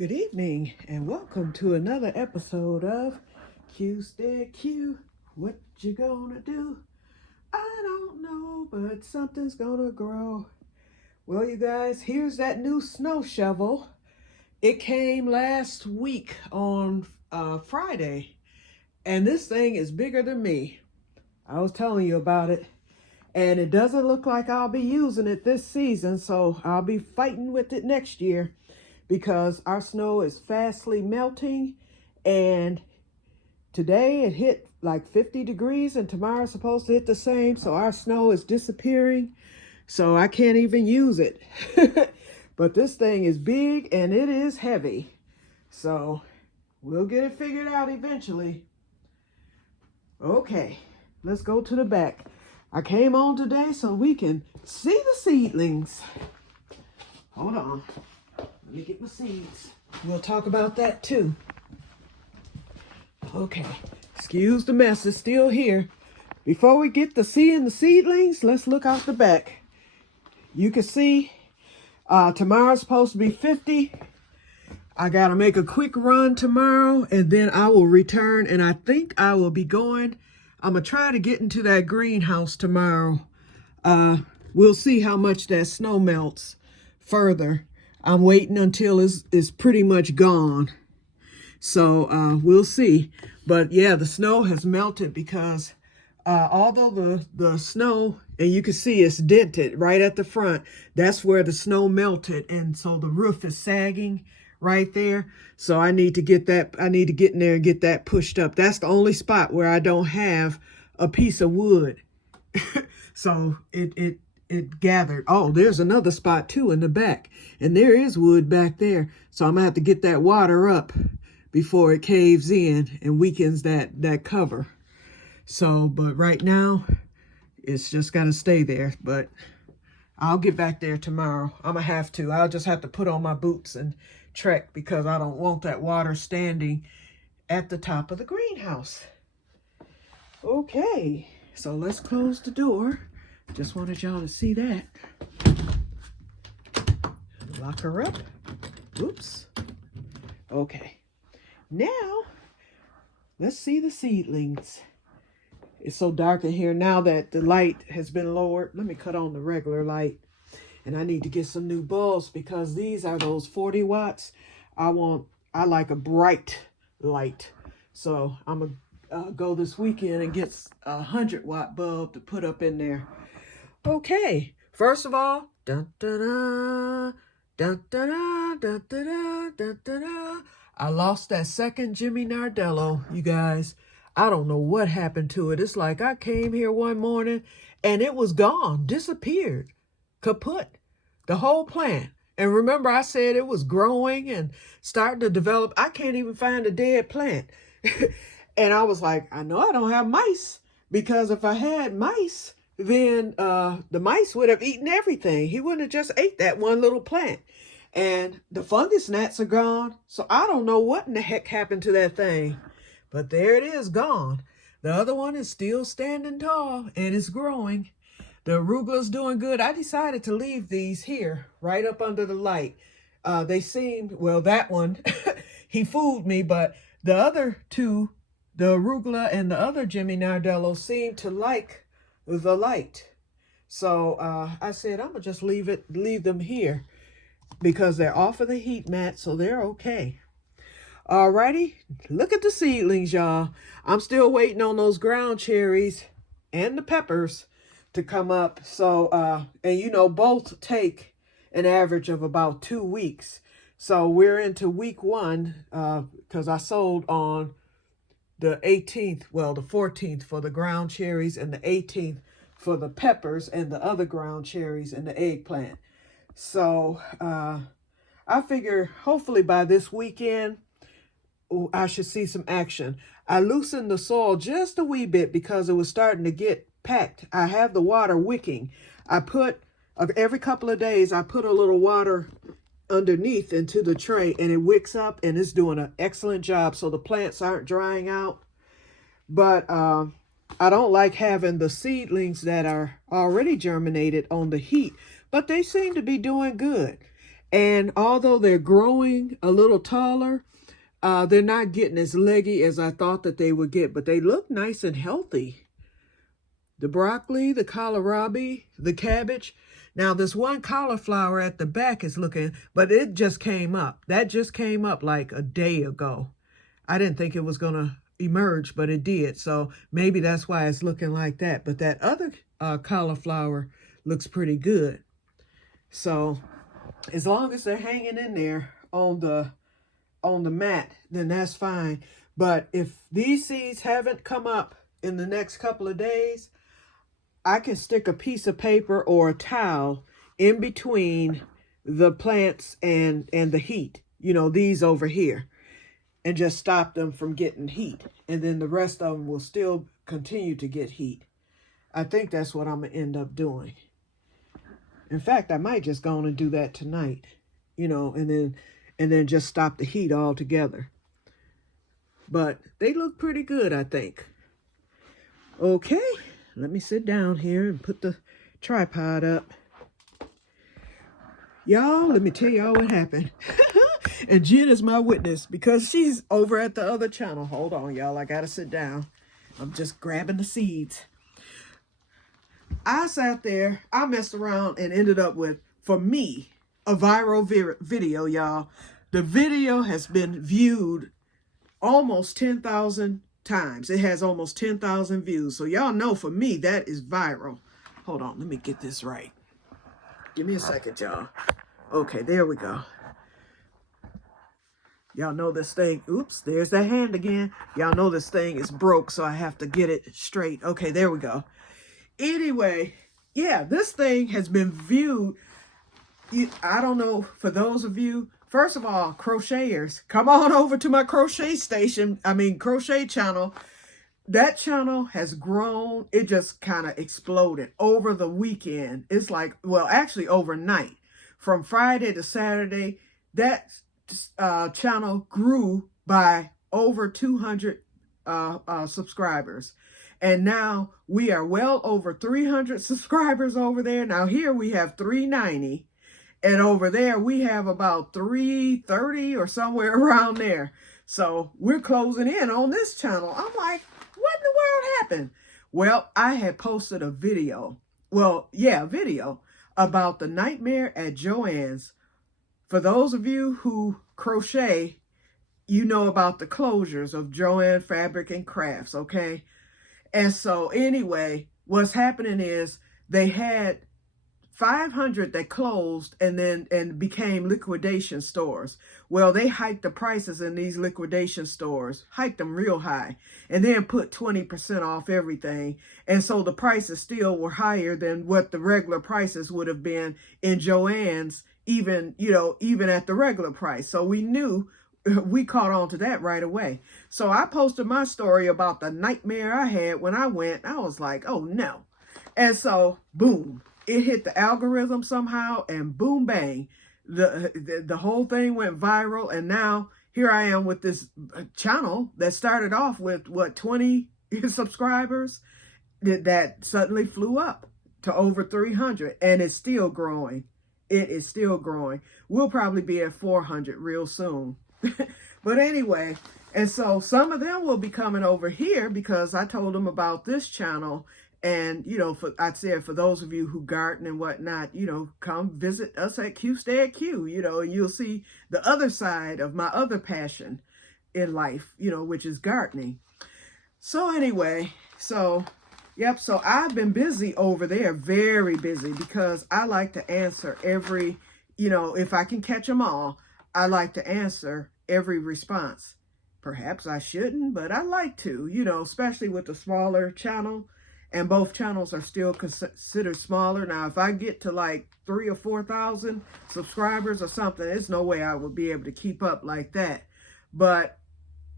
Good evening and welcome to another episode of Que-stead-Que. What you gonna do? I don't know, but something's gonna grow. Well, you guys, here's that new snow shovel. It came last week on Friday, and this thing is bigger than me. I was telling you about it, and it doesn't look like I'll be using it this season, so I'll be fighting with it next year, because our snow is fastly melting, and today it hit like 50 degrees and tomorrow's supposed to hit the same, so our snow is disappearing, so I can't even use it. But this thing is big and it is heavy, so we'll get it figured out eventually. Okay, let's go to the back. I came on today so we can see the seedlings. Hold on. Let me get my seeds. We'll talk about that too. Okay, excuse the mess, it's still here. Before we get to seeing the seedlings, let's look out the back. You can see tomorrow's supposed to be 50. I gotta make a quick run tomorrow and then I will return, and I think I will be going. I'm gonna try to get into that greenhouse tomorrow. We'll see how much that snow melts further. I'm waiting until it's pretty much gone. So we'll see. But yeah, the snow has melted because although the snow, and you can see it's dented right at the front, that's where the snow melted. And so the roof is sagging right there. So I need to get that, I need to get in there and get that pushed up. That's the only spot where I don't have a piece of wood. So it gathered. Oh, there's another spot too in the back, and there is wood back there. So I'm gonna have to get that water up before it caves in and weakens that cover. So, but right now it's just gotta stay there, but I'll get back there tomorrow. I'm gonna have to. I'll just have to put on my boots and trek because I don't want that water standing at the top of the greenhouse. Okay, so let's close the door. Just wanted y'all to see that. Lock her up. Oops. Okay. Now, let's see the seedlings. It's so dark in here now that the light has been lowered. Let me cut on the regular light. And I need to get some new bulbs because these are those 40 watts. I like a bright light. So I'm gonna go this weekend and get a 100-watt bulb to put up in there. Okay, first of all, dun, dun, dun, dun, dun, dun, dun, dun, dun, dun. I lost that second Jimmy Nardello, you guys. I don't know what happened to it. It's like I came here one morning and it was gone, disappeared, kaput, the whole plant. And remember I said it was growing and starting to develop. I can't even find a dead plant. And I was like, I know I don't have mice, because if I had mice, then the mice would have eaten everything. He wouldn't have just ate that one little plant. And the fungus gnats are gone. So I don't know what in the heck happened to that thing. But there it is, gone. The other one is still standing tall and it's growing. The arugula's doing good. I decided to leave these here right up under the light. They seemed, well, that one, he fooled me, but the other two, the arugula and the other Jimmy Nardello, seemed to like the light. So I said, I'm gonna just leave them here because they're off of the heat mat, so they're okay. Alrighty, look at the seedlings, y'all. I'm still waiting on those ground cherries and the peppers to come up. So and you know, both take an average of about 2 weeks. So we're into week 1 because I sold on the 18th, well, the 14th for the ground cherries and the 18th for the peppers and the other ground cherries and the eggplant. So I figure hopefully by this weekend, I should see some action. I loosened the soil just a wee bit because it was starting to get packed. I have the water wicking. I put, every couple of days, I put a little water underneath into the tray and it wicks up and it's doing an excellent job. So the plants aren't drying out. But I don't like having the seedlings that are already germinated on the heat, but they seem to be doing good. And although they're growing a little taller, they're not getting as leggy as I thought that they would get, but they look nice and healthy. The broccoli, the kohlrabi, the cabbage. Now, this one cauliflower at the back is looking, but it just came up. That just came up like a day ago. I didn't think it was going to emerge, but it did. So maybe that's why it's looking like that. But that other cauliflower looks pretty good. So as long as they're hanging in there on the mat, then that's fine. But if these seeds haven't come up in the next couple of days, I can stick a piece of paper or a towel in between the plants and the heat, you know, these over here, and just stop them from getting heat. And then the rest of them will still continue to get heat. I think that's what I'm going to end up doing. In fact, I might just go on and do that tonight, you know, and then just stop the heat altogether. But they look pretty good, I think. Okay, let me sit down here and put the tripod up. Y'all, let me tell y'all what happened. And Jen is my witness because she's over at the other channel. Hold on, y'all. I got to sit down. I'm just grabbing the seeds. I sat there. I messed around and ended up with, for me, a viral video, y'all. The video has been viewed almost 10,000 times. It has almost 10,000 views. So y'all know for me, that is viral. Hold on. Let me get this right. Give me a second, y'all. Okay, there we go. Y'all know this thing. Oops, there's that hand again. Y'all know this thing is broke, so I have to get it straight. Okay, there we go. Anyway, yeah, this thing has been viewed. I don't know, for those of you, first of all, crocheters, come on over to my crochet crochet channel. That channel has grown. It just kind of exploded over the weekend. It's like, well, actually overnight. From Friday to Saturday, that channel grew by over 200 subscribers. And now we are well over 300 subscribers over there. Now here we have 390. And over there we have about 330 or somewhere around there. So we're closing in on this channel. I'm like, what in the world happened? Well, I had posted a video. Well, yeah, a video about the nightmare at Joann's. For those of you who crochet, you know about the closures of Joann Fabric and Crafts, okay? And so anyway, what's happening is they had 500 that closed and became liquidation stores. Well, they hiked the prices in these liquidation stores, hiked them real high, and then put 20% off everything. And so the prices still were higher than what the regular prices would have been in Joann's, even at the regular price. So we caught on to that right away. So I posted my story about the nightmare I had when I went. I was like, oh no. And so boom, it hit the algorithm somehow, and boom, bang, the whole thing went viral. And now here I am with this channel that started off with, what, 20 subscribers that suddenly flew up to over 300, and it's still growing. It is still growing. We'll probably be at 400 real soon. But anyway, and so some of them will be coming over here because I told them about this channel. And, I said, for those of you who garden and whatnot, come visit us at Que-stead-Que, and you'll see the other side of my other passion in life, which is gardening. So anyway, yep. So I've been busy over there, very busy, because I like to answer every, if I can catch them all, I like to answer every response. Perhaps I shouldn't, but I like to, especially with the smaller channel. And both channels are still considered smaller. Now, if I get to like 3,000 or 4,000 subscribers or something, there's no way I would be able to keep up like that. But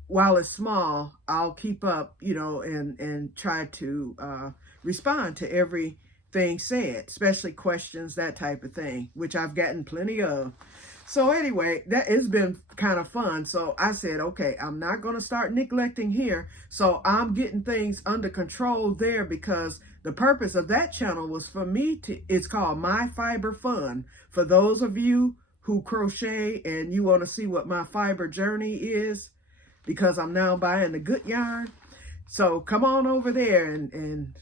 while it's small, I'll keep up, and try to respond to everything said, especially questions, that type of thing, which I've gotten plenty of. So anyway, that has been kind of fun. So I said, okay, I'm not going to start neglecting here. So I'm getting things under control there, because the purpose of that channel was for me it's called My Fiber Fun. For those of you who crochet and you want to see what my fiber journey is, because I'm now buying the good yarn. So come on over there and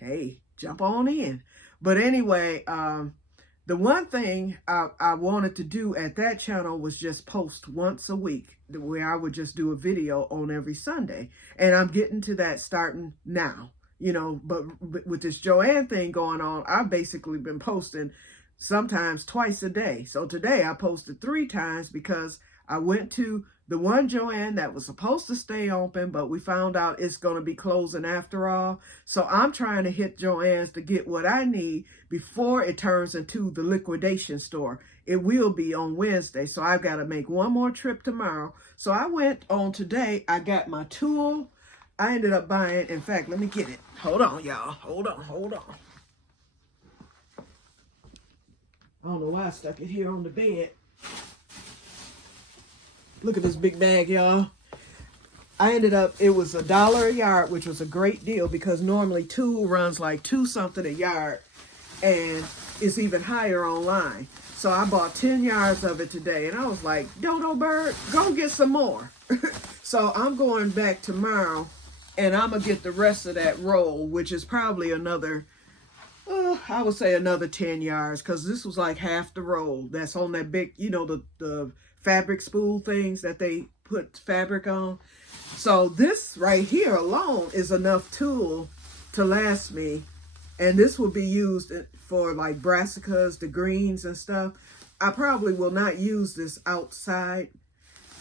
hey, jump on in. But anyway, the one thing I wanted to do at that channel was just post once a week, where I would just do a video on every Sunday. And I'm getting to that starting now, you know, but with this Joanne thing going on, I've basically been posting sometimes twice a day. So today I posted 3 times because I went to the one Joanne that was supposed to stay open, but we found out it's going to be closing after all. So I'm trying to hit Joanne's to get what I need before it turns into the liquidation store. It will be on Wednesday, so I've got to make one more trip tomorrow. So I went on today. I got my tool. I ended up buying, in fact, let me get it. Hold on, y'all. Hold on. I don't know why I stuck it here on the bed. Look at this big bag, y'all. I ended up, it was $1 a yard, which was a great deal because normally tulle runs like $2 something a yard, and it's even higher online. So I bought 10 yards of it today, and I was like, Dodo Bird, go get some more. So I'm going back tomorrow, and I'm going to get the rest of that roll, which is probably another, I would say another 10 yards, because this was like half the roll that's on that big, you know, the fabric spool things that they put fabric on. So this right here alone is enough tulle to last me, and this will be used for like brassicas, the greens and stuff. I probably will not use this outside,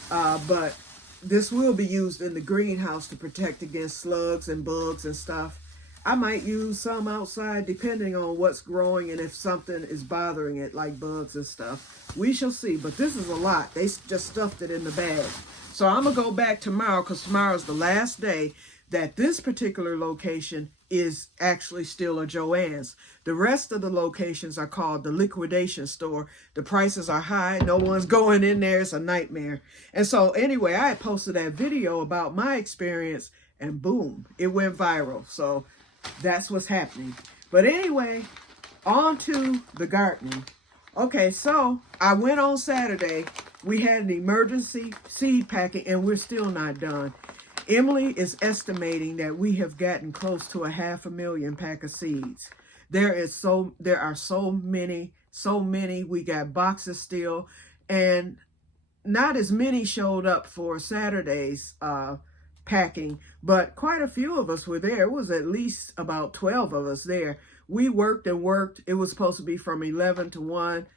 but this will be used in the greenhouse to protect against slugs and bugs and stuff. I might use some outside depending on what's growing and if something is bothering it, like bugs and stuff. We shall see, but this is a lot. They just stuffed it in the bag. So I'm going to go back tomorrow because tomorrow's the last day that this particular location is actually still a Joann's. The rest of the locations are called the liquidation store. The prices are high. No one's going in there. It's a nightmare. And so anyway, I had posted that video about my experience and boom, it went viral. So that's what's happening. But anyway, on to the gardening. Okay, so I went on Saturday. We had an emergency seed packing and we're still not done. Emily is estimating that we have gotten close to 500,000 pack of seeds. There are so many. We got boxes still, and not as many showed up for Saturday's packing, but quite a few of us were there. It was at least about 12 of us there. We worked and worked. It was supposed to be from 11 to 1.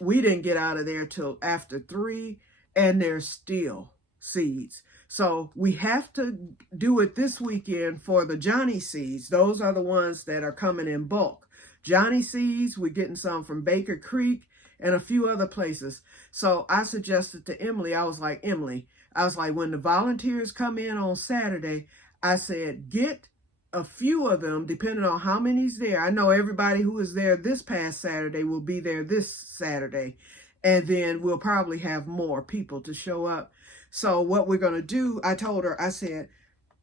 We didn't get out of there till after 3, and there's still seeds. So we have to do it this weekend for the Johnny seeds. Those are the ones that are coming in bulk. Johnny seeds, we're getting some from Baker Creek and a few other places. So I suggested to Emily, I was like, when the volunteers come in on Saturday, I said, get a few of them, depending on how many's there. I know everybody who was there this past Saturday will be there this Saturday. And then we'll probably have more people to show up. So what we're going to do, I told her, I said,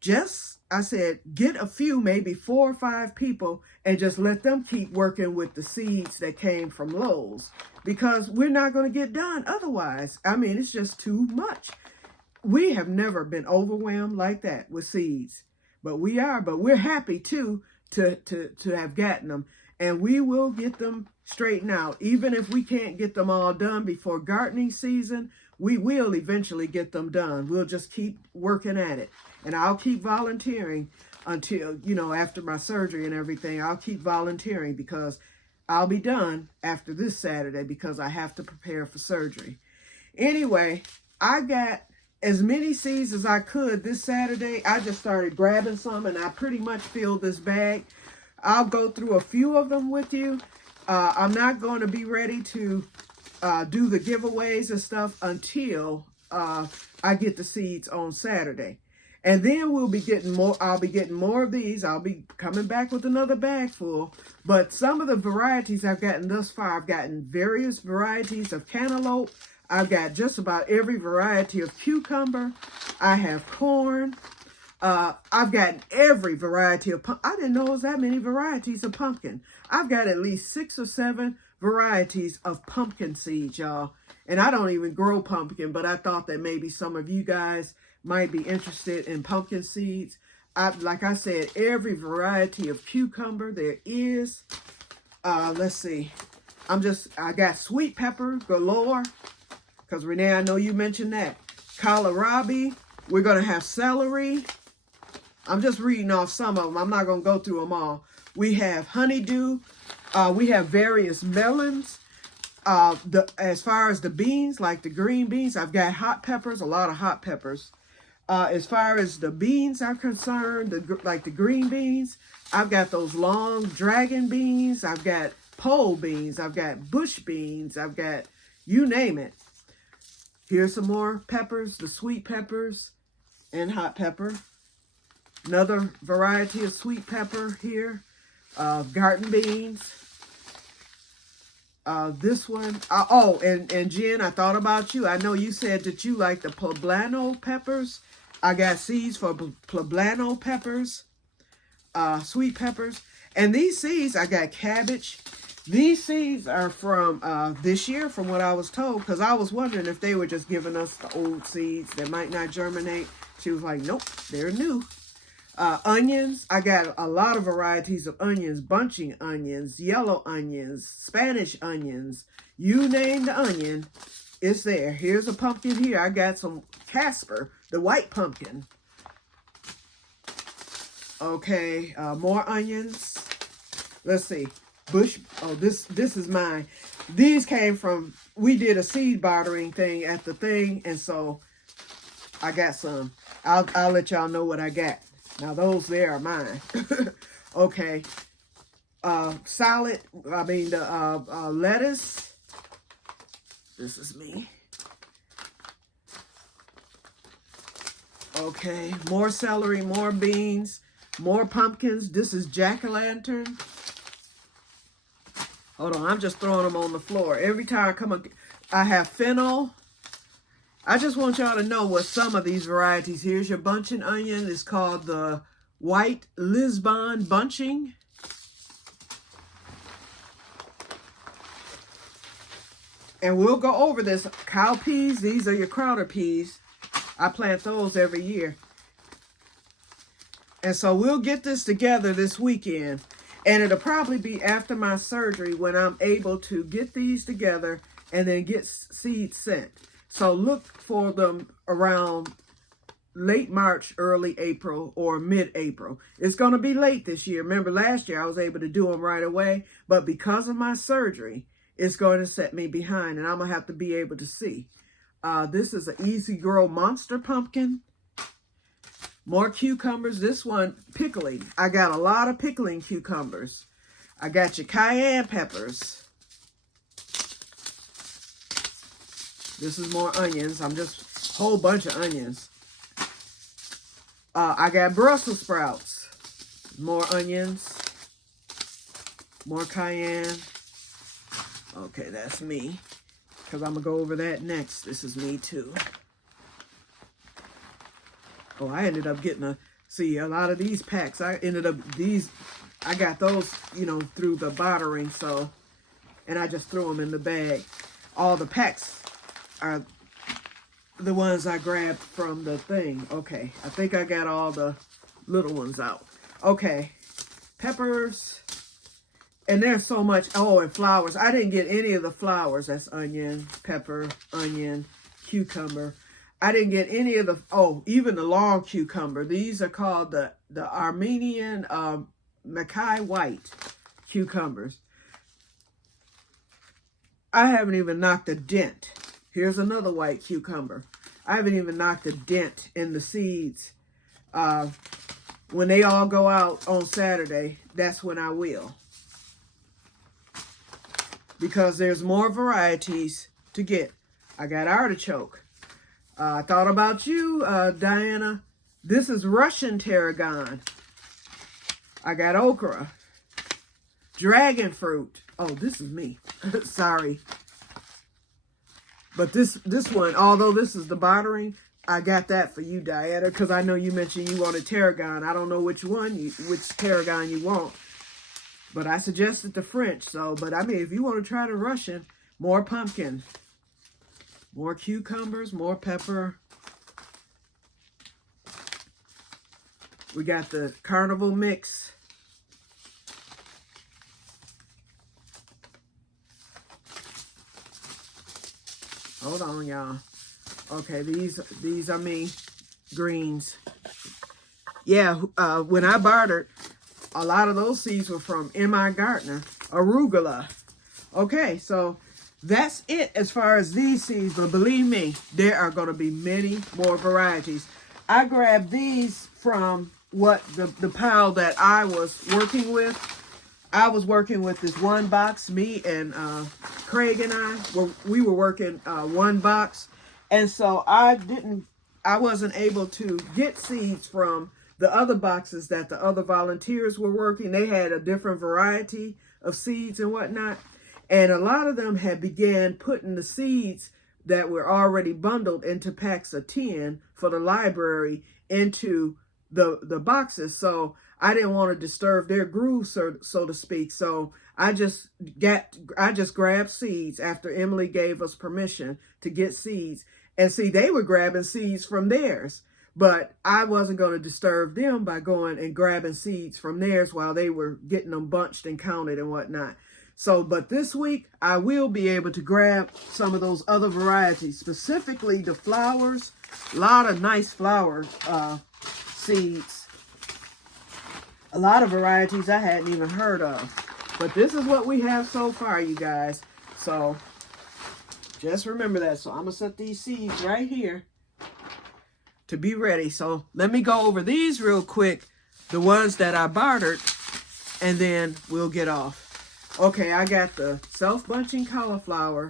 get a few, maybe 4 or 5 people, and just let them keep working with the seeds that came from Lowe's, because we're not going to get done otherwise. I mean, it's just too much. We have never been overwhelmed like that with seeds, but we're happy too to have gotten them, and we will get them straightened out. Even if we can't get them all done before gardening season, we will eventually get them done. We'll just keep working at it. And I'll keep volunteering until, after my surgery and everything, I'll keep volunteering because I'll be done after this Saturday because I have to prepare for surgery. Anyway, I got as many seeds as I could this Saturday. I just started grabbing some and I pretty much filled this bag. I'll go through a few of them with you. I'm not going to be ready to do the giveaways and stuff until I get the seeds on Saturday. And then we'll be getting more. I'll be getting more of these. I'll be coming back with another bag full. But some of the varieties I've gotten thus far, I've gotten various varieties of cantaloupe. I've got just about every variety of cucumber. I have corn. I've gotten every variety of pumpkin. I didn't know it was that many varieties of pumpkin. I've got at least 6 or 7 varieties of pumpkin seeds, y'all. And I don't even grow pumpkin, but I thought that maybe some of you guys might be interested in pumpkin seeds. Like I said, every variety of cucumber there is. Let's see. I got sweet pepper galore. Because Renee, I know you mentioned that. Kohlrabi. We're going to have celery. I'm just reading off some of them. I'm not going to go through them all. We have honeydew. We have various melons. As far as the beans, like the green beans, I've got hot peppers, a lot of hot peppers. As far as the beans are concerned, like the green beans, I've got those long dragon beans. I've got pole beans. I've got bush beans. I've got, you name it. Here's some more peppers, the sweet peppers and hot pepper. Another variety of sweet pepper here. Garden beans. This one. And Jen, I thought about you. I know you said that you like the poblano peppers. I got seeds for poblano peppers, sweet peppers. And these seeds, I got cabbage. These seeds are from this year, from what I was told, because I was wondering if they were just giving us the old seeds that might not germinate. She was like, nope, they're new. Onions, I got a lot of varieties of onions, bunching onions, yellow onions, Spanish onions. You name the onion, it's there. Here's a pumpkin here. I got some Casper, the white pumpkin. Okay, more onions. Let's see. Bush, this is mine. These came from, we did a seed bartering thing at the thing, and so I got some. I'll let y'all know what I got. Now those there are mine. Okay. Lettuce. This is me. Okay, more celery, more beans, more pumpkins. This is jack-o'-lantern. Hold on, I'm just throwing them on the floor. Every time I come up, I have fennel. I just want y'all to know what some of these varieties. Here's your bunching onion. It's called the White Lisbon Bunching. And we'll go over this. Cow peas, these are your Crowder peas. I plant those every year. And so we'll get this together this weekend. And it'll probably be after my surgery when I'm able to get these together and then get seeds sent. So look for them around late March, early April, or mid-April. It's going to be late this year. Remember, last year I was able to do them right away. But because of my surgery, it's going to set me behind. And I'm going to have to be able to see. This is an Easy Grow Monster Pumpkin. More cucumbers. This one, pickling. I got a lot of pickling cucumbers. I got your cayenne peppers. This is more onions. I'm just a whole bunch of onions. I got Brussels sprouts. More onions. More cayenne. Okay, that's me. Because I'm going to go over that next. This is me too. Oh, I ended up getting a lot of these packs. I got those, through the bartering, so, and I just threw them in the bag. All the packs are the ones I grabbed from the thing. Okay, I think I got all the little ones out. Okay, peppers, and there's so much. Oh, and flowers. I didn't get any of the flowers. That's onion, pepper, onion, cucumber. I didn't get any of the, even the long cucumber. These are called the Armenian Mackay White cucumbers. I haven't even knocked a dent. Here's another white cucumber. I haven't even knocked a dent in the seeds. When they all go out on Saturday, that's when I will. Because there's more varieties to get. I got artichoke. I thought about you, Diana. This is Russian tarragon. I got okra. Dragon fruit. Oh, this is me. Sorry. But this one, although this is the bartering, I got that for you, Diana, because I know you mentioned you wanted tarragon. I don't know which tarragon you want. But I suggested the French. But I mean, if you want to try the Russian, more pumpkin. More cucumbers, more pepper. We got the carnival mix. Hold on, y'all. Okay, these are me greens. Yeah, when I bartered, a lot of those seeds were from M.I. Gardner, arugula. Okay, so that's it as far as these seeds, but believe me, there are going to be many more varieties. I grabbed these from the pile that I was working with. I was working with this one box. Me and Craig and we were working one box, and so I wasn't able to get seeds from the other boxes that the other volunteers were working. They had a different variety of seeds and whatnot, and a lot of them had began putting the seeds that were already bundled into packs of 10 for the library into the boxes. So I didn't want to disturb their groove, so to speak. So I just grabbed seeds after Emily gave us permission to get seeds. And see, they were grabbing seeds from theirs, but I wasn't going to disturb them by going and grabbing seeds from theirs while they were getting them bunched and counted and whatnot. So, but this week I will be able to grab some of those other varieties, specifically the flowers. A lot of nice flower seeds. A lot of varieties I hadn't even heard of. But this is what we have so far, you guys. So just remember that. So I'm going to set these seeds right here to be ready. So let me go over these real quick, the ones that I bartered, and then we'll get off. Okay, I got the self-bunching cauliflower.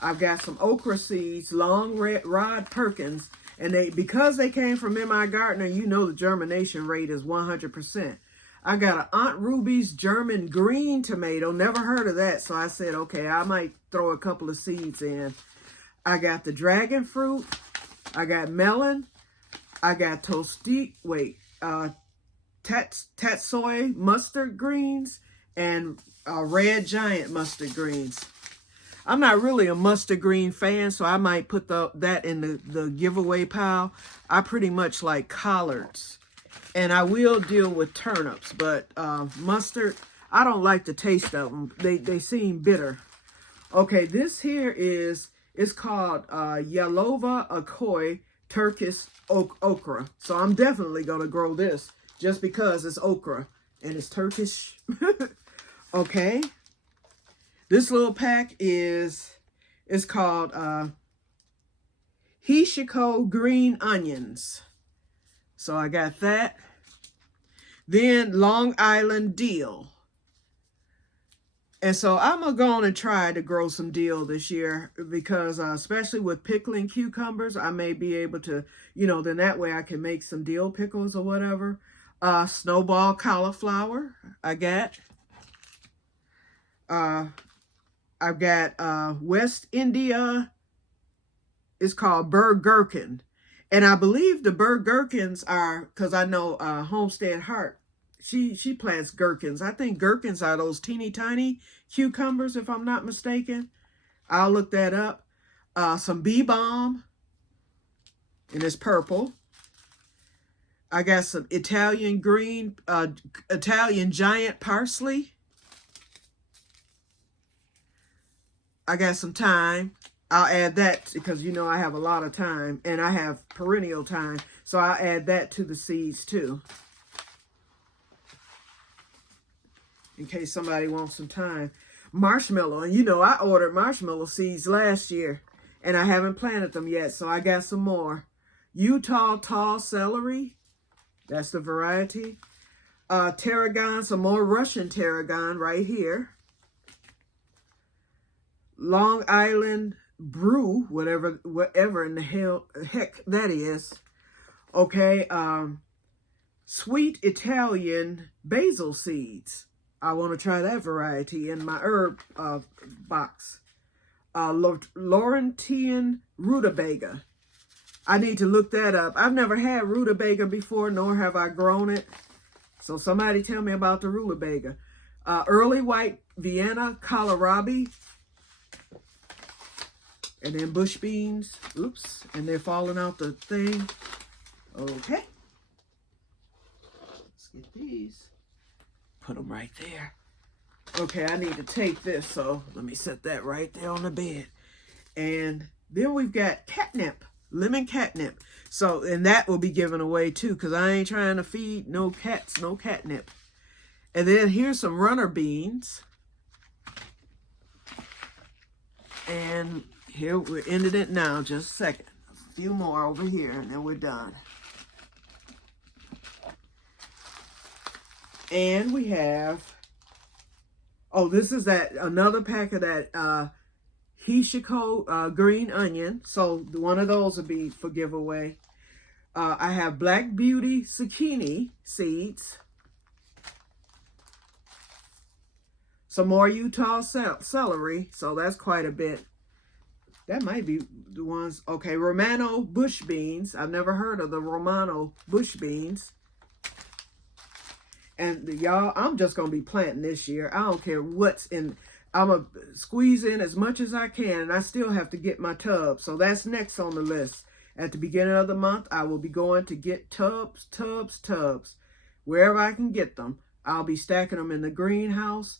I've got some okra seeds, long rod Perkins, and because they came from M.I. Gardner, you know the germination rate is 100%. I got an Aunt Ruby's German green tomato. Never heard of that, so I said, okay, I might throw a couple of seeds in. I got the dragon fruit. I got melon. I got tatsoi mustard greens and red giant mustard greens. I'm not really a mustard green fan, so I might put that in the giveaway pile. I pretty much like collards. And I will deal with turnips, but mustard, I don't like the taste of them. They seem bitter. Okay, this here it's called Yalova Akoi Turkish okra. So I'm definitely going to grow this just because it's okra and it's Turkish. Okay. This little pack is called Hishiko green onions. So I got that. Then Long Island dill. And so I'm going to go on and try to grow some dill this year because especially with pickling cucumbers, I may be able to, then that way I can make some dill pickles or whatever. Snowball cauliflower I got. I've got West India. It's called Burr gherkin. And I believe the Burr gherkins are, because I know Homestead Heart, she plants gherkins. I think gherkins are those teeny tiny cucumbers, if I'm not mistaken. I'll look that up. Some bee balm, and it's purple. I got some Italian green, Italian giant parsley. I got some thyme. I'll add that because I have a lot of thyme and I have perennial thyme. So I'll add that to the seeds too. In case somebody wants some thyme. Marshmallow. And I ordered marshmallow seeds last year and I haven't planted them yet. So I got some more. Utah tall celery. That's the variety. Tarragon, some more Russian tarragon right here. Long Island brew, whatever in the heck that is. Okay, sweet Italian basil seeds. I want to try that variety in my herb box. Laurentian rutabaga. I need to look that up. I've never had rutabaga before, nor have I grown it. So somebody tell me about the rutabaga. Early white Vienna kohlrabi. And then bush beans. Oops. And they're falling out the thing. Okay. Let's get these. Put them right there. Okay, I need to take this, so let me set that right there on the bed. And then we've got catnip, lemon catnip. So, and that will be given away too, because I ain't trying to feed no cats, no catnip. And then here's some runner beans. And here, we're ending it now, just a second. A few more over here, and then we're done. And we have, oh, this is that another pack of that Hishiko green onion. So one of those will be for giveaway. I have Black Beauty zucchini seeds. Some more Utah celery. So that's quite a bit. That might be the ones. Okay, Romano bush beans. I've never heard of the Romano bush beans. And y'all, I'm just going to be planting this year. I don't care what's in. I'm going to squeeze in as much as I can. And I still have to get my tubs. So that's next on the list. At the beginning of the month, I will be going to get tubs. Wherever I can get them. I'll be stacking them in the greenhouse.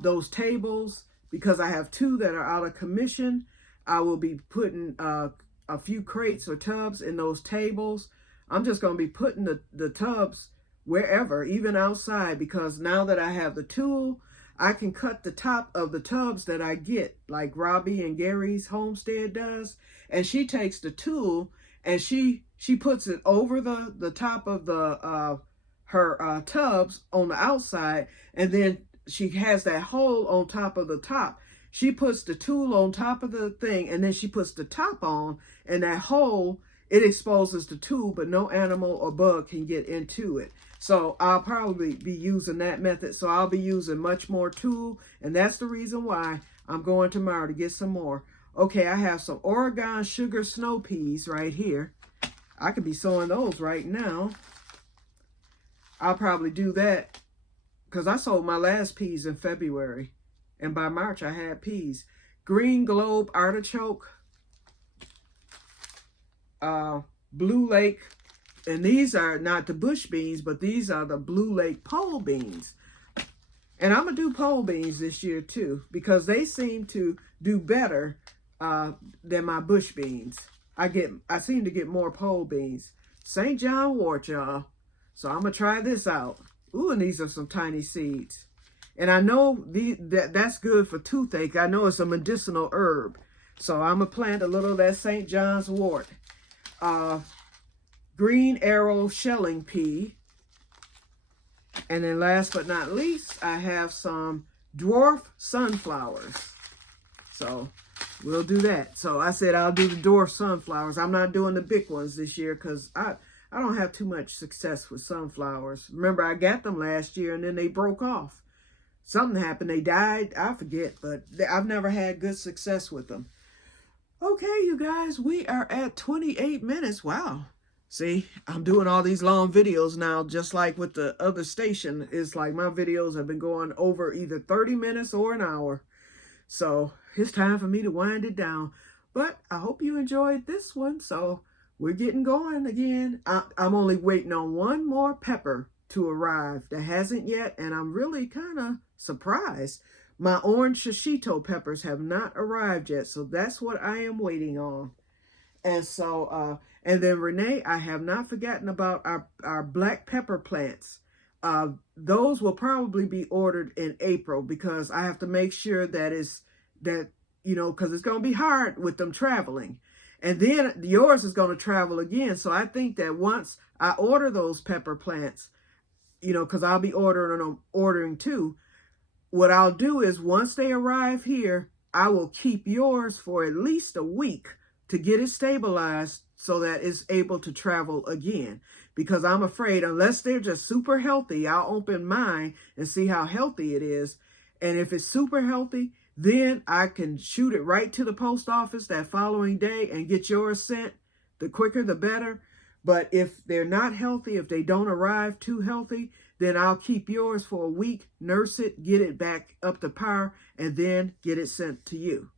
Those tables, because I have 2 that are out of commission, I will be putting a few crates or tubs in those tables. I'm just going to be putting the tubs wherever, even outside, because now that I have the tool, I can cut the top of the tubs that I get, like Robbie and Gary's homestead does. And she takes the tool and she puts it over the top of the her tubs on the outside, and then she has that hole on top of the top. She puts the tool on top of the thing, and then she puts the top on, and that hole, it exposes the tool, but no animal or bug can get into it. So I'll probably be using that method. So I'll be using much more tool, and that's the reason why I'm going tomorrow to get some more. Okay, I have some Oregon sugar snow peas right here. I could be sowing those right now. I'll probably do that because I sold my last peas in February, and by March I had peas. Green Globe artichoke, Blue Lake, and these are not the bush beans, but these are the Blue Lake pole beans. And I'm going to do pole beans this year too, because they seem to do better than my bush beans. I seem to get more pole beans. St. John wort, y'all. So I'm going to try this out. Ooh, and these are some tiny seeds. And I know that's good for toothache. I know it's a medicinal herb. So I'm going to plant a little of that St. John's wort. Green arrow shelling pea. And then last but not least, I have some dwarf sunflowers. So we'll do that. So I said I'll do the dwarf sunflowers. I'm not doing the big ones this year because I don't have too much success with sunflowers. Remember, I got them last year and then they broke off. Something happened. They died. I forget, but I've never had good success with them. Okay, you guys, we are at 28 minutes. Wow. See, I'm doing all these long videos now, just like with the other station. It's like my videos have been going over either 30 minutes or an hour. So it's time for me to wind it down. But I hope you enjoyed this one. So we're getting going again. I'm only waiting on one more pepper to arrive that hasn't yet. And I'm really kind of surprised. My orange shishito peppers have not arrived yet. So that's what I am waiting on. And so, and then Renee, I have not forgotten about our black pepper plants. Those will probably be ordered in April because I have to make sure that because it's going to be hard with them traveling. And then yours is going to travel again. So I think that once I order those pepper plants, because I'll be ordering too, what I'll do is once they arrive here, I will keep yours for at least a week to get it stabilized so that it's able to travel again. Because I'm afraid unless they're just super healthy, I'll open mine and see how healthy it is. And if it's super healthy, then I can shoot it right to the post office that following day and get yours sent. The quicker, the better. But if they're not healthy, if they don't arrive too healthy, then I'll keep yours for a week, nurse it, get it back up to par, and then get it sent to you.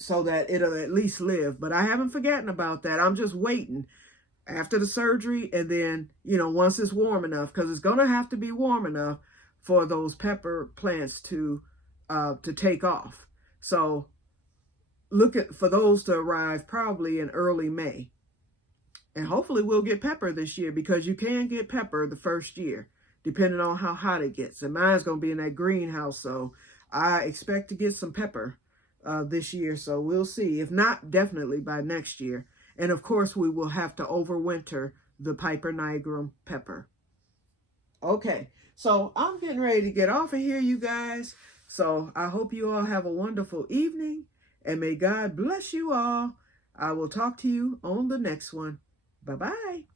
so that it'll at least live. But I haven't forgotten about that. I'm just waiting after the surgery, and then, once it's warm enough, because it's going to have to be warm enough for those pepper plants to take off. So look for those to arrive probably in early May. And hopefully we'll get pepper this year, because you can get pepper the first year, depending on how hot it gets. And mine's going to be in that greenhouse, so I expect to get some pepper this year. So we'll see. If not, definitely by next year. And of course, we will have to overwinter the Piper nigrum pepper. Okay, so I'm getting ready to get off of here, you guys. So I hope you all have a wonderful evening, and may God bless you all. I will talk to you on the next one. Bye-bye.